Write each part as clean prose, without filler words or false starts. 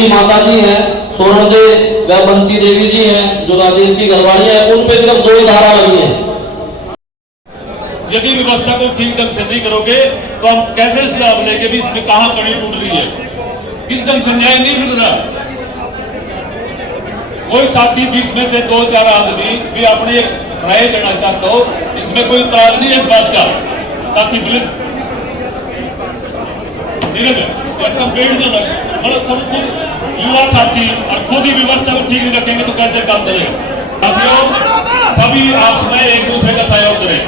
की माता जी हैं, स्वर्ण दे व बंती देवी जी हैं, जो राजेश की घरवाली है, उन पे सिर्फ 2 ही धारा लगी है। यदि व्यवस्था को ठीक ढंग से नहीं करोगे तो हम कैसे सुझाव लेंगे भी इसमें कहां कड़ी टूट रही है, किस ढंग से न्याय नहीं मिल रहा। कोई साथी बीच में से 2-4 आदमी भी अपनी एक राय देना चाहता हो, इसमें कोई इतराज नहीं है इस बात का। साथी बिल्कुल कंप्लेंट जो मतलब तुम खुद युवा साथी और खुद ही व्यवस्था को ठीक नहीं रखेंगे तो कैसे काम चलेगा। साथियों, सभी आपस में एक दूसरे का सहयोग करें।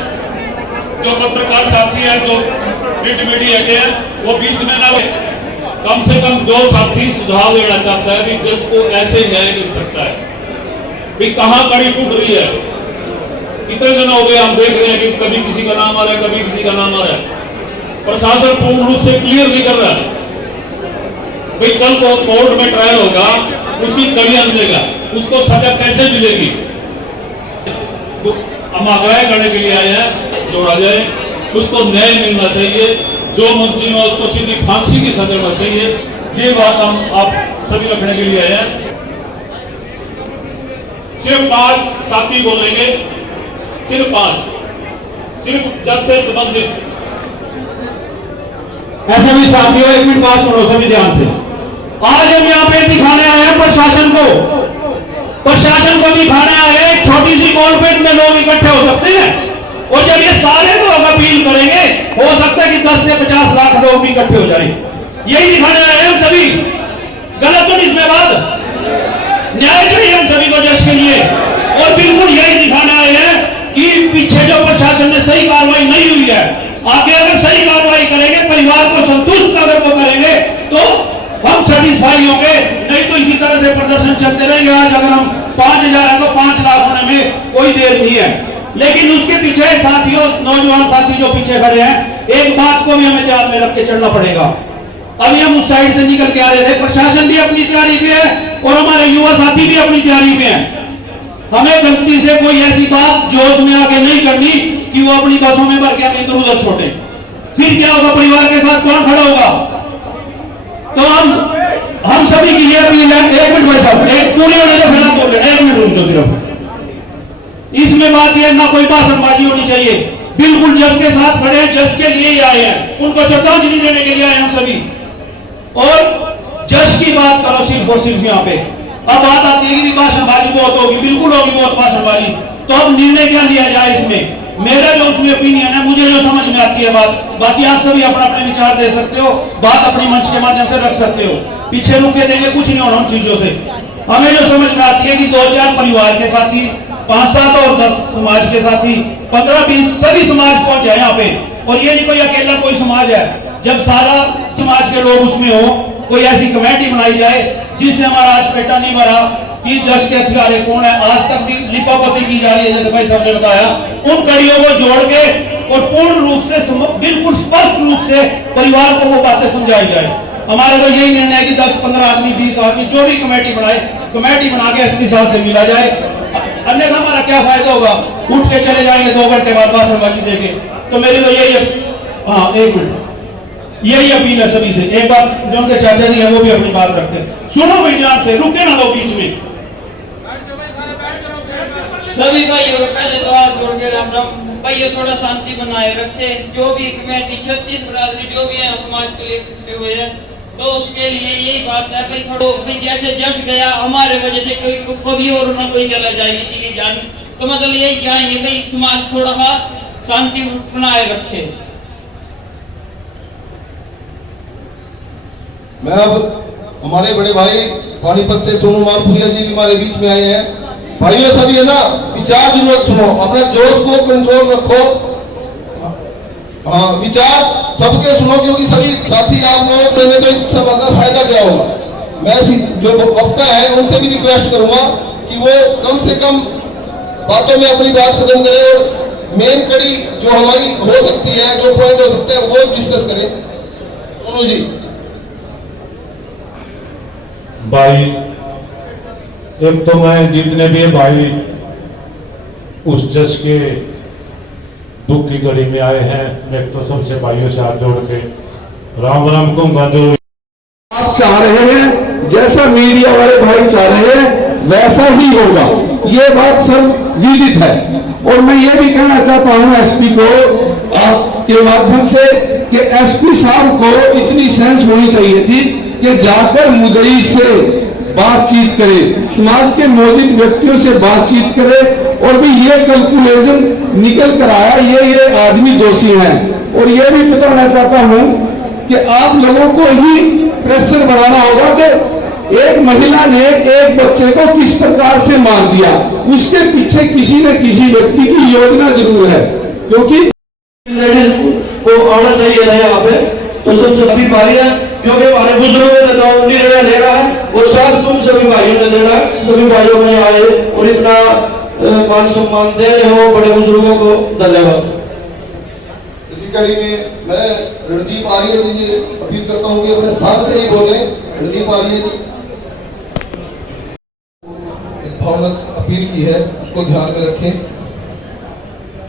जो पत्रकार साथी है, जो प्रिंट मीडिया के हैं, वो बीच में ना हो। कम से कम जो साथी सुझाव देना चाहता है कि जज को ऐसे न्याय मिल सकता है, भी कहां कड़ी टूट रही है। कितने दिन हो गए हम देख रहे हैं कि कभी किसी का नाम आ रहा है, कभी किसी का नाम आ रहा है। प्रशासन पूर्ण रूप से क्लियर नहीं कर रहा है। भाई कल को कोर्ट में ट्रायल होगा, उसकी कड़ियां मिलेगा, उसको सजा कैसे मिलेगी। तो हम आग्रह करने के लिए आए हैं, जोड़ा जाए, उसको न्याय मिलना चाहिए। जो मुंशी हो उसको सीधी फांसी की सजा होना चाहिए। ये बात हम आप सभी रखने के लिए आए हैं। सिर्फ 5 साथी बोलेंगे, सिर्फ 5, सिर्फ जज से संबंधित। ऐसे भी साथियों, 1 मिनट बात सुनो सभी ध्यान से। आज हम यहाँ पे दिखाने आए हैं प्रशासन को दिखाने आए हैं। एक छोटी सी कॉन्फ्रेंस में लोग इकट्ठे हो सकते हैं, और जब ये सारे लोग अपील करेंगे, हो सकता है कि 10 से 50 लाख लोग भी इकट्ठे हो जाएं। यही दिखाने आए हैं हम सभी। गलत तो नहीं इसमें बात, न्याय चाहिए हम सभी को जज के लिए। और बिल्कुल यही दिखाने आए हैं कि पीछे जो प्रशासन ने सही कार्रवाई नहीं हुई है, आगे अगर सही कार्रवाई करेंगे, परिवार को संतुष्ट अगर वो करेंगे तो हम सेटिस्फाई होंगे। नहीं तो इसी तरह से प्रदर्शन चलते रहेंगे। आज अगर हम 5000 है तो 5 लाख होने में कोई देर नहीं है। लेकिन उसके पीछे साथियों, नौजवान साथी जो पीछे खड़े हैं, एक बात को भी हमें ध्यान में रख के चलना पड़ेगा। अभी हम उस साइड से निकल के आ रहे थे, प्रशासन भी अपनी तैयारी पे है और हमारे युवा साथी भी अपनी तैयारी पे है। हमें गलती से कोई ऐसी बात जोश में आके नहीं करनी कि वो अपनी बसों में भर के हम इधर उधर छोड़े। फिर क्या होगा, परिवार के साथ कौन खड़ा होगा। तो हम सभी की ये अपील है। 1 मिनट भाई साहब, एक पूरे होने से फिर बोल रहे हैं, 1 मिनट रुक जाओ सिर्फ। इसमें बात यह ना कोई भाषणबाजी होनी चाहिए। बिल्कुल जज के साथ खड़े हैं, जज के लिए ही आए हैं, उनको श्रद्धांजलि देने के लिए आए हम सभी। और जज की बात करो सिर्फ और सिर्फ यहाँ पे। अब बात आती है कि भाषणबाजी बहुत होगी, बिल्कुल होगी बहुत भाषणबाजी। तो अब निर्णय क्या लिया जाए इसमें, मेरा जो उसमें ओपिनियन है, मुझे जो समझ में आती है बात, बाकी आप सभी अपना अपने विचार दे सकते हो, बात अपनी मंच के माध्यम से रख सकते हो। पीछे रुके देंगे कुछ नहीं होना उन चीजों से। हमें जो समझ में आती है कि 2-4 परिवार के साथी, 5-7 और 10 समाज के साथी, 15-20 सभी समाज पहुंच जाए यहाँ पे। और ये नहीं कोई अकेला कोई समाज है, जब सारा समाज के लोग उसमें हो, कोई ऐसी कमेटी बनाई जाए जिससे हमारा आज पेटा नहीं भरा कि जज के हथियारे कौन है। आज तक भी लिपापोती की जा रही है, जैसे भाई साहब ने बताया। उन कड़ियों को जोड़ के और पूर्ण रूप से, बिल्कुल स्पष्ट रूप से परिवार को वो बातें समझाई जाए। हमारा तो यही निर्णय है कि 10-15 आदमी, 20 आदमी, जो भी कमेटी बनाए, कमेटी बना के एसपी साहब से मिला जाए। अन्यथा हमारा क्या फायदा होगा, उठ के चले जाएंगे 2 घंटे बाद भाषणबाजी देके। तो मेरी तो यही, हाँ 1 मिनट, यही अपील है सभी से। एक बार जो उनके चाचा जी हैं वो भी अपनी बात रखते हैं, सुनो भाई ध्यान से, रुके ना दो बीच में। सभी भाइयों को पहले तो हाथ जोड़ के राम राम। भाइयों थोड़ा शांति बनाए रखे। जो भी कमेटी 36 बरादरी जो भी है समाज के लिए इकट्ठे हुए हैं, तो उसके लिए यही बात है भाई, थोड़ा भाई जैसे जज गया हमारे वजह से कोई कभी और ना कोई चला जाए किसी की जान, तो मतलब यही चाहेंगे भाई समाज थोड़ा सा शांति बनाए रखे। मैं अब हमारे बड़े भाई पानीपत से सोनू मालपुरिया जी भी हमारे बीच में आए हैं। भाइयों सभी है ना, विचार विमर्श सुनो, अपने जोश को कंट्रोल रखो। हाँ, विचार सबके सुनो, क्योंकि सभी साथी आप लोग तो इसका मतलब फायदा क्या होगा। मैं जो वक्ता है उनसे भी रिक्वेस्ट करूंगा कि वो कम से कम बातों में अपनी बात खत्म करें। मेन कड़ी जो हमारी हो सकती है, जो पॉइंट हो सकते हैं, वो डिस्कस करें। सोनू जी। भाई एक तो मैं जितने भी भाई उस जज के दुख की घड़ी में आए हैं, मैं तो सबसे भाइयों से हाथ जोड़ के राम राम कहूंगा। जो आप चाह रहे हैं जैसा मीडिया वाले भाई चाह रहे हैं वैसा ही होगा, ये बात सब विदित है। और मैं ये भी कहना चाहता हूं एसपी को आपके माध्यम से कि एसपी साहब को इतनी सेंस होनी चाहिए थी कि जाकर मुद्दई से बातचीत करे, समाज के मौजूद व्यक्तियों से बातचीत करे और भी ये कैलकुलेशन निकल कर आया ये आदमी दोषी है। और ये भी बताना चाहता हूं कि आप लोगों को ही प्रेशर बढ़ाना होगा कि एक महिला ने एक बच्चे को किस प्रकार से मार दिया, उसके पीछे किसी न किसी व्यक्ति की योजना जरूर है, क्योंकि लेडीज को आना चाहिए था यहाँ पे। तो सबसे अभी बारी है, क्योंकि हमारे बुजुर्गों ने तो निर्णय ले रहा है, वो सब तुम सभी भाइयों ने लेना, सभी भाइयों ने आए और इतना मान सम्मान दे रहे हो बड़े बुजुर्गों को, धन्यवाद। इसी कड़ी में मैं रणदीप आर्य जी से अपील करता हूं कि अपने स्थान से ही बोले। रणदीप आर्य जी एक भावनात्मक अपील की है, उसको ध्यान में रखें।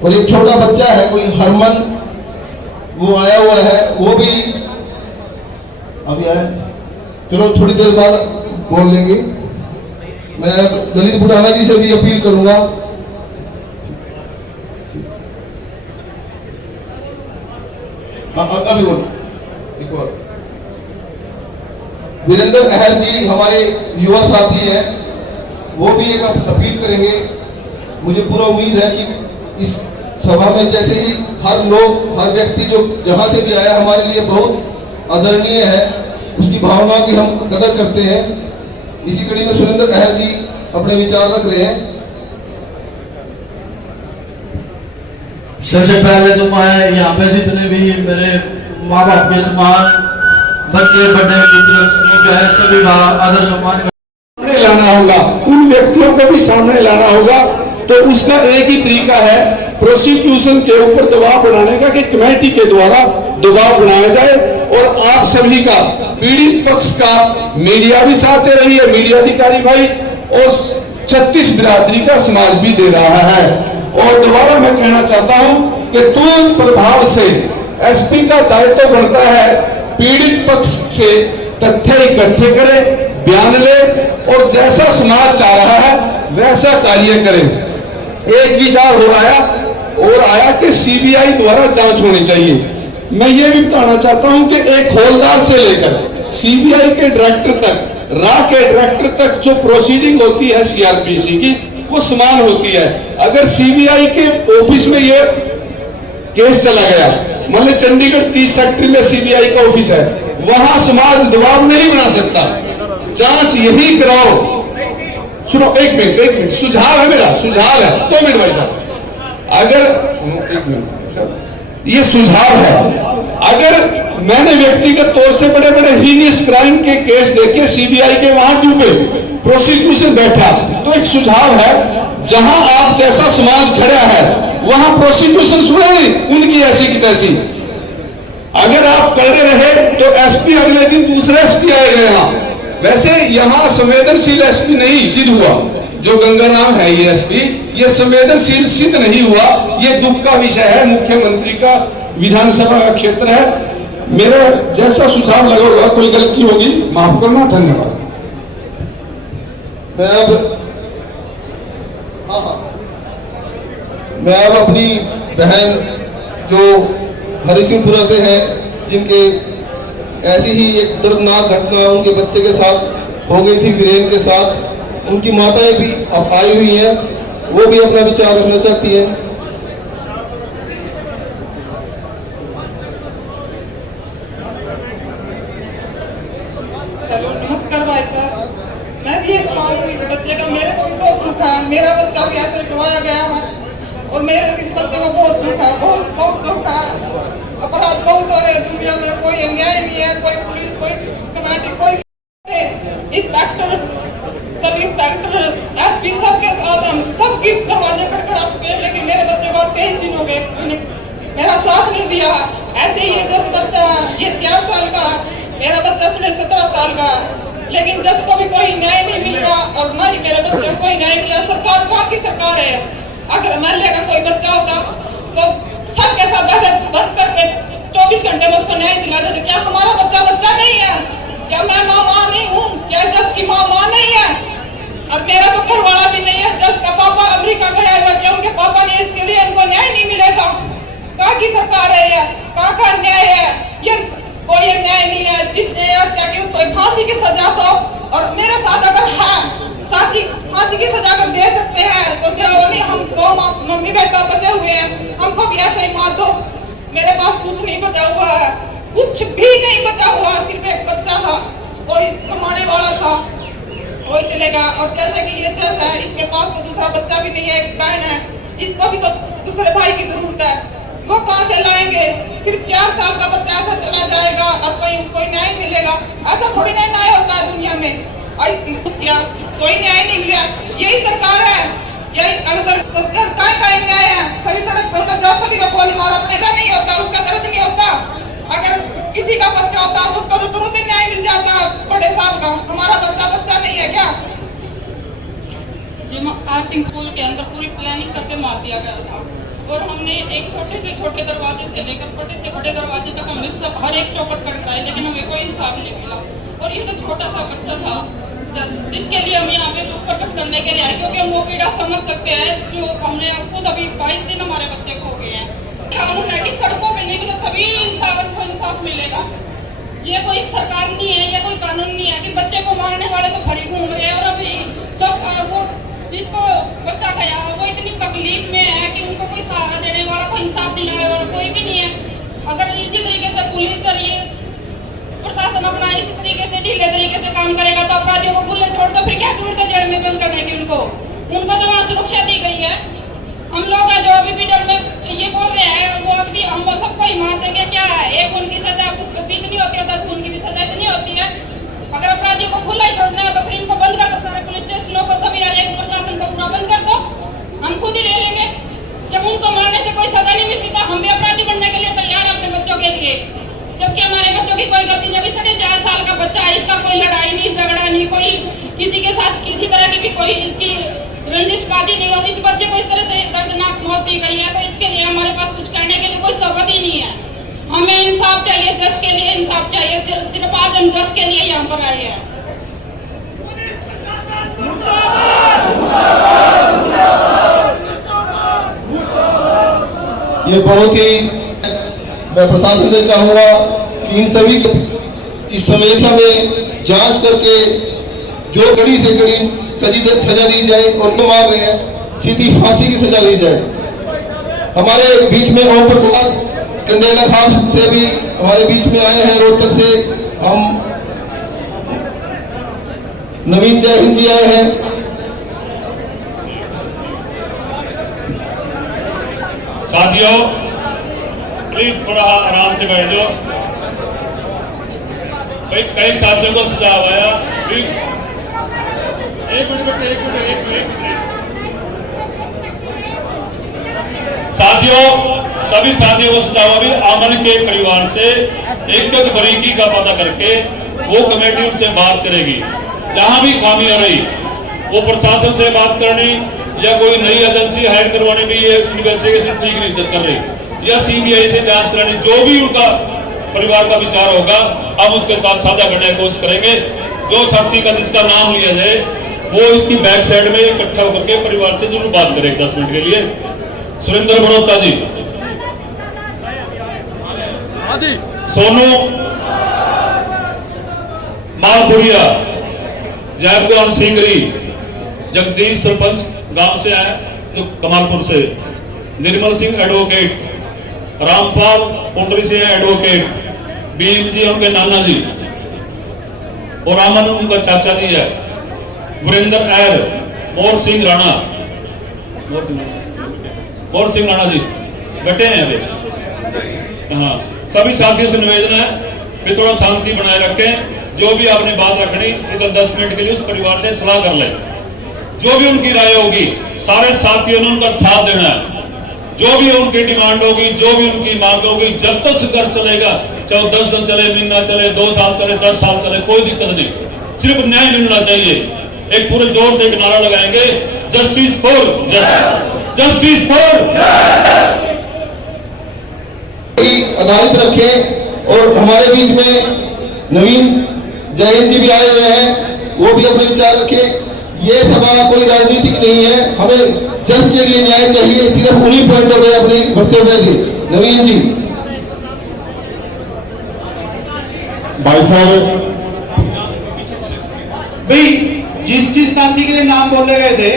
और एक छोटा बच्चा है, कोई हरमन, वो आया हुआ है, वो भी अभी आया, चलो थोड़ी देर बाद बोल लेंगे। मैं ललित बुटाना जी से भी अपील करूंगा। अभी बोलो। वीरेंद्र अहर जी हमारे युवा साथी हैं, वो भी एक अपील करेंगे। मुझे पूरा उम्मीद है कि इस सभा में जैसे ही हर लोग, हर व्यक्ति जो जहां से भी आया हमारे लिए बहुत आदरणीय है, उसकी भावना की हम कदर करते हैं। इसी कड़ी में सुरेंद्र अहर जी अपने विचार रख रहे हैं। सबसे पहले तो मैं यहाँ पे जितने भी मेरे माँ बाप के समान बच्चे बड़े जो है सभी का आदर सम्मान सामने लाना होगा, उन व्यक्तियों को भी सामने लाना होगा। तो उसका एक ही तरीका है प्रोसिक्यूशन के ऊपर दबाव बनाने का, कि कमेटी के द्वारा दबाव बनाया जाए। और आप सभी का, पीड़ित पक्ष का मीडिया भी साथ दे रही है, मीडिया अधिकारी भाई, और 36 बिरादरी का समाज भी दे रहा है। और दोबारा मैं कहना चाहता हूं कि तुरंत प्रभाव से एसपी का दायित्व बनता है पीड़ित पक्ष से तथ्य इकट्ठे करे, बयान ले और जैसा समाज चाह रहा है वैसा कार्य करें। एक विचार हो आया कि सीबीआई द्वारा जांच होनी चाहिए। मैं ये भी बताना चाहता हूं कि एक हौलदार से लेकर सीबीआई के डायरेक्टर तक, रा के डायरेक्टर तक जो प्रोसीडिंग होती है सीआरपीसी की, वो समान होती है। अगर सीबीआई के ऑफिस में ये केस चला गया, मान ली चंडीगढ़ 30 सेक्टर में सीबीआई का ऑफिस है, वहां समाज दबाव नहीं बना सकता, जांच यही कराओ। सुनो एक मिनट, सुझाव है मेरा, सुझाव है, 2 मिनट भाई साहब, अगर सुनो 1 मिनट, ये सुझाव है। अगर मैंने व्यक्तिगत तौर से बड़े बड़े हीनियस क्राइम के केस देखे, सीबीआई के वहां डूबे, प्रोसिक्यूशन बैठा, तो एक सुझाव है, जहां आप जैसा समाज खड़ा है वहां प्रोसिक्यूशन सुने नहीं, उनकी ऐसी की तैसी। अगर आप करते रहे तो एसपी अगले दिन दूसरे एसपी आएगा यहाँ। वैसे यहाँ संवेदनशील एसपी नहीं सिद्ध हुआ, जो गंगाराम है ये एसपी, ये संवेदनशील सिद्ध नहीं हुआ। ये दुख का विषय है, मुख्यमंत्री का विधानसभा का क्षेत्र है। मेरा जैसा सुझाव लगा होगा, कोई गलती होगी माफ करना, धन्यवाद। मैं अब अपनी बहन जो हरिसिंहपुरा से है, जिनके ऐसी ही एक दर्दनाक घटना उनके बच्चे के साथ हो गई थी, वीरेन के साथ, उनकी माताएं भी अब आई हुई हैं, वो भी अपना विचार रखना चाहती हैं। हेलो, नमस्कार भाई साहब। मैं भी एक माँ हूँ, इस बच्चे का मेरे को भी बहुत दुख है। मेरा बच्चा भी ऐसे गवाया गया है और मेरे इस बच्चे को बहुत दुख है, बहुत दुख है। अपराध बहुत हो रहे हैं दुनिया में, कोई अन्याय नहीं है, कोई पुलिस, कोई कमेटी, कोई इंस्पेक्टर, सब इंस्पेक्टर, एसपी, सबके साथ हम सबकी दरवाजे खटखटा चुके हैं, लेकिन मेरे बच्चे को 23 दिन हो गए, किसी ने मेरा साथ नहीं दिया। ऐसे ही ये 10 बच्चा, ये 4 साल का, मेरा बच्चा 17 साल का, लेकिन जस को भी कोई न्याय नहीं मिल रहा और ना ही मेरे बच्चे को कोई न्याय मिला। सरकार कहाँ की सरकार है? अगर मान लेगा कोई बच्चा होता तो सबके साथ ऐसे बंद करके 24 घंटे में उसको न्याय दिला देते। क्या हमारा बच्चा बच्चा नहीं है? क्या मैं माँ नहीं हूँ? क्या कहाँ की सरकार है ये, कहाँ का न्याय है ये? कोई न्याय नहीं है। जिसने हत्या की उसको फांसी की सजा दो, और मेरे साथ अगर है साथी फांसी की सजा अगर दे सकते हैं तो क्या नहीं, हम दो मम्मी बेटा बचे हुए हैं, हमको भी ऐसे ही मार दो। मेरे पास कुछ नहीं बचा हुआ है, कुछ भी नहीं बचा हुआ, सिर्फ एक बच्चा था, कोई कमाने वाला था, कोई चलेगा। और जैसे कि ये जैसा है, इसके पास तो दूसरा बच्चा भी नहीं है, एक बहन है, इसको भी तो दूसरे भाई की जरूरत है, वो कहाँ से लाएंगे? सिर्फ 4 साल का बच्चा ऐसा चला जाएगा और कहीं उसको न्याय मिलेगा? ऐसा थोड़ी ना न्याय होता है दुनिया में। और कुछ किया कोई न्याय नहीं मिला, यही सरकार है, यही अगर का न्याय है? सभी सड़क पर उतर जाओ, सभी का गोली मारो, अपने का नहीं होता, उसका दर्द नहीं होता। अगर किसी का बच्चा होता तो उसको तो तुरंत ही न्याय मिल जाता बड़े साहब का। हमारा बच्चा नहीं है क्या? आर्चिंग पुल के अंदर पूरी प्लानिंग करके मार दिया गया था, और हमने एक छोटे से छोटे दरवाजे से लेकर छोटे से बड़े दरवाजे तक हमने हर एक चौकट कटवाए, लेकिन हमें कोई इंसाफ नहीं मिला। और ये तो छोटा सा बच्चा था जिसके लिए हम यहाँ पे दुख प्रकट करने के लिए आए, क्योंकि हम वो पीड़ा समझ सकते हैं जो हमने खुद अभी 22 दिन हमारे बच्चे को हो गए हैं। कानून है कि सड़कों पे निकलो तभी इंसाफ मिलेगा। ये कोई सरकार नहीं है, ये कोई कानून नहीं है कि बच्चे को मारने वाले तो भरी घूम रहे हैं, और अभी सब वो जिसको बच्चा गया वो इतनी तकलीफ में है कि उनको कोई सहारा देने वाला, कोई इंसाफ दिलाने वाला कोई भी नहीं है। अगर इसी तरीके से पुलिस चलिए, प्रशासन अपना इसी तरीके से ढीले तरीके से काम करेगा तो अपराधियों को खुले छोड़ दो, फिर क्या जरूरत है जेल में बंद करने की? उनको तो वहाँ सुरक्षा दी गई है। हम लोग जो अभी भी डर में ये बोल रहे हैं, वो अभी हम वो सबको ही मार देंगे क्या है? 1 खून की सजा भी नहीं होती है, 10 खून की भी सजा इतनी होती है। अगर अपराधियों को खुला ही छोड़ना है तो फिर इनको बंद कर दो, सारे पुलिस स्टेशनों को, सभी प्रशासन को पूरा बंद कर दो, हम खुद ही ले लेंगे। जब उनको मारने से कोई सजा नहीं मिलती तो हम भी अपराधी बनने के लिए तैयार है अपने बच्चों के लिए, जबकि हमारे बच्चों की कोई गलती नहीं। अभी 4.5 साल का बच्चा है, इसका कोई लड़ाई नहीं, झगड़ा नहीं, कोई किसी के साथ किसी तरह की भी कोई इसकी रंजिशबाजी नहीं, और इस बच्चे को इस तरह से दर्दनाक मौत दी गई है, तो इसके लिए हमारे पास कुछ कहने के लिए कोई सबूत ही नहीं है। हमें इंसाफ चाहिए, जज के लिए इंसाफ चाहिए, सिर्फ आज हम जज के लिए यहाँ पर आए हैं। ये बहुत ही, मैं प्रशासन से चाहूंगा कि इन सभी इस समस्या में जांच करके जो कड़ी से कड़ी सजा दी जाए, और जो मार रहे हैं सीधी फांसी की सजा दी जाए। हमारे बीच में ओम प्रकाश कंडेला खान से भी हमारे बीच में आए हैं, रोहतक से हम नवीन जय हिंद जी आए हैं। साथियों प्लीज थोड़ा आराम से बैठ जाओ, कई साथियों को सजा आया। एक मिनट साथियों, सभी साथियों को सजा हुआ भी अमन के परिवार से एक बारीकी का पता करके वो कमेटी उनसे बात करेगी। जहां भी खामी हो रही वो प्रशासन से बात करनी, या कोई नई एजेंसी हायर करवाने में ये इन्वेस्टिगेशन ठीक नहीं कर रही, या सीबीआई से जांच करानी, जो भी उनका परिवार का विचार होगा हम उसके साथ साझा करने की कोशिश करेंगे। जो साथी का जिसका नाम लिया जाए वो इसकी बैक साइड में इकट्ठा होकर के परिवार से जरूर बात करें 10 मिनट के लिए। सुरेंद्र बड़ौता जी, सोनू मालपुरिया, जयकुमार सिंगरी, जगदीश सरपंच गांव से आए जो कमालपुर से, निर्मल सिंह एडवोकेट, रामपाल कुंडली से एडवोकेट, भीम जी उनके नाना जी, और रामन उनका चाचा जी है, वीरेंद्र एर, मोर सिंह राणा जी बैठे हैं अभी। हाँ, सभी साथियों से निवेदन है कि थोड़ा शांति बनाए रखें। जो भी आपने बात रखनी तो 10 मिनट के लिए उस परिवार से सलाह कर लें। जो भी उनकी राय होगी सारे साथियों ने उनका साथ देना है। जो भी उनकी डिमांड होगी, जो भी उनकी मांग होगी, जब तक संघर्ष चलेगा, चाहे 10 दिन चले, महीना चले, 2 साल चले, 10 साल चले, कोई दिक्कत नहीं, सिर्फ न्याय मिलना चाहिए। एक पूरे जोर से एक नारा लगाएंगे, जस्टिस फॉर जस्टिस फॉर आधारित रखें। और हमारे बीच में नवीन जय हिंद जी भी आए हुए हैं, वो भी अपने विचार रखें। ये सभा कोई राजनीतिक नहीं है, हमें जस्ट के लिए न्याय चाहिए, सिर्फ उन्हीं पॉइंटों में अपनी बढ़ते हुए नवीन जी। भाई साहब, भाई जिस साथी के नाम बोले गए थे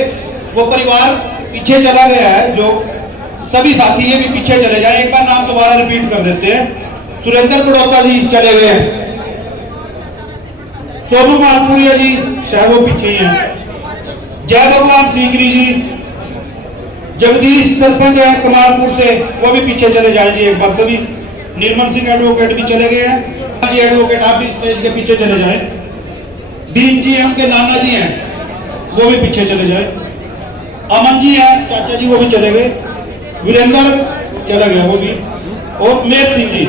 वो परिवार पीछे चला गया है। जो सभी साथी ये भी पीछे चले जाए, एक बार नाम दोबारा रिपीट कर देते हैं। सुरेंद्र पड़ौता जी चले गए हैं, सोनू मालपुरिया जी शायद वो पीछे ही हैं, जय भगवान सीकरी जी, जगदीश सरपंच है कमालपुर से, वो भी पीछे चले जाए जी एक बार सभी। निर्मल सिंह एडवोकेट भी चले गए हैं जी, एडवोकेट आप भी स्टेज के पीछे चले जाए। दीन जी हैं, उनके नाना जी हैं, वो भी पीछे चले जाए। अमन जी हैं चाचा जी, वो भी चले गए। वीरेंद्र चला गया वो भी, और मेर सिंह जी,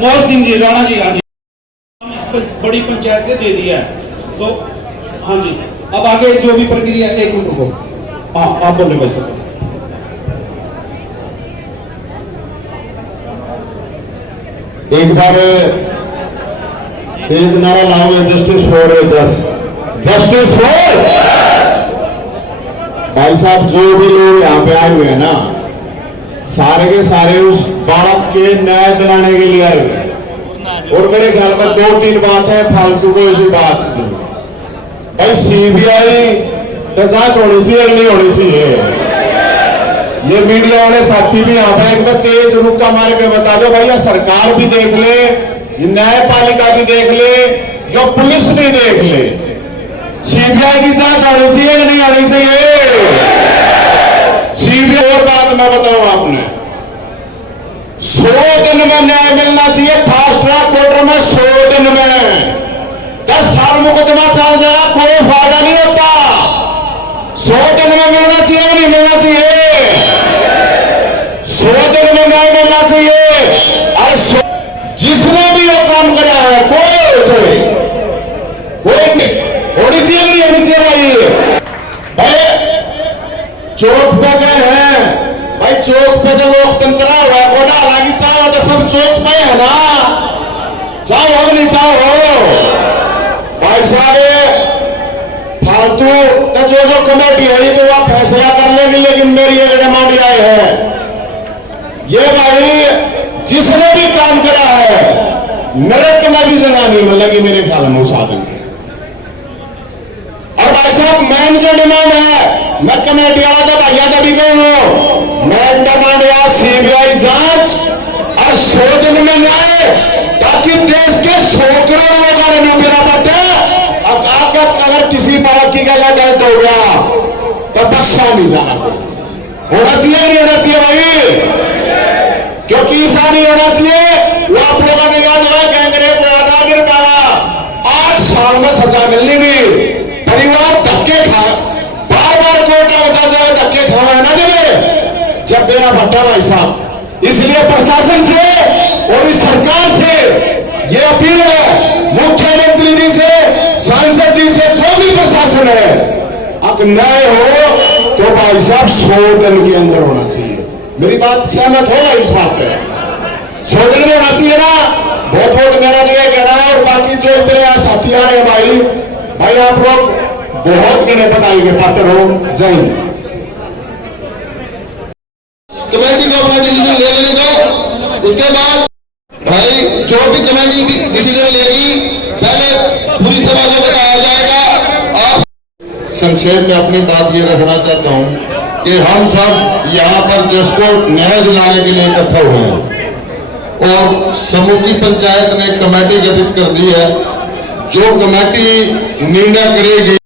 मोर सिंह जी, राणा जी, हाँ जी, बड़ी पंचायत से दे दिया है। तो हाँ जी, अब आगे जो भी प्रक्रिया है, एक मिनट को, हाँ आप बोले भाई साहब। एक बार तेज नारा लाओगे, जस्टिस फॉर जस्टिस फॉर। भाई साहब, जो भी लोग यहाँ पे आए हुए हैं ना, सारे के सारे उस बाप के न्याय दिलाने के लिए आए हुए हैं। और मेरे ख्याल में 2-3 बात है फालतू को ऐसी बात भाई, सीबीआई तो जांच होनी चाहिए, नहीं होनी चाहिए। ये मीडिया वाले साथी भी यहाँ पे एक बार तेज रुक्का मार के बता दो भैया, सरकार भी देख ले, न्यायपालिका भी देख ले, या पुलिस भी देख ले, सीबीआई की जांच होनी चाहिए या नहीं होनी चाहिए। सीबीआई और बात मैं बताऊं आपने, 100 दिन में न्याय मिलना चाहिए, फास्ट ट्रैक कोर्ट में 100 दिन में। 10 साल मुकदमा चल जाए कोई फायदा नहीं होता। 100 दिन में मिलना चाहिए नहीं मिलना चाहिए, 100 दिन में न्याय मिलना चाहिए। और जिसने भी ये काम करा है, कोई होनी चाहिए नहीं होनी चाहिए। भाई चौक पे गए हैं, भाई चौक पे तो लोकतंत्र हुआ है, कोटा हालांकि चाहो तो सब चौक पे है ना, चाहो नहीं चाहो। भाई साहब, फालतू तो जो कमेटी है तो वह फैसला कर लेगी, लेकिन मेरी एक डिमांड आई है, ये भाई जिसने भी काम करा है नरक में भी जगह नहीं मिलेगी मेरे ख्याल में उस आदमी। और भाई साहब, मेन जो डिमांड है, मैं कमेटी वाला तो भैया तभी कहूं, मेन डिमांड है सीबीआई जांच और 100 दिन में न्याय, ताकि देश के 100 करोड़ लोगों ने मेरा बटे। अगर किसी पार्टी का गलत हो गया तो बख्शा नहीं जाना, होना चाहिए नहीं होना चाहिए भाई, क्योंकि ऐसा नहीं होना चाहिए। वो आप लोगों ने याद है, गैंगरेप हुआ था, गिर पाया 8 साल में सजा मिलनी नहीं, परिवार धक्के खा, बार कोर्ट में बता जाए धक्के खावा है ना जब देना भट्टा भाई साहब। इसलिए प्रशासन से और इस सरकार से ये अपील है, मुख्यमंत्री जी से, सांसद जी से, जो भी प्रशासन है, अगर न्याय हो तो भाई साहब 100 दिन के अंदर होना चाहिए। मेरी बात सहमत होगा इस बात पे, 100 दिन में होना चाहिए ना। बहुत मेरा लिए कहना है, और बाकी जो इतने साथी आ रहे हैं भाई आप लोग बहुत गिने बताएंगे पात्र हो। जय हिंद। कमेटी को अपना डिसीजन ले लेने दो, उसके बाद भाई जो भी कमेटी डिसीजन लेगी पहले पूरी सभा को बताया जाएगा। आप संक्षेप में अपनी बात ये रखना चाहता हूं कि हम सब यहाँ पर देश को न्याय दिलाने के लिए इकट्ठा हुए हैं और समूची पंचायत ने कमेटी गठित कर दी है। जो कमेटी निर्णय करेगी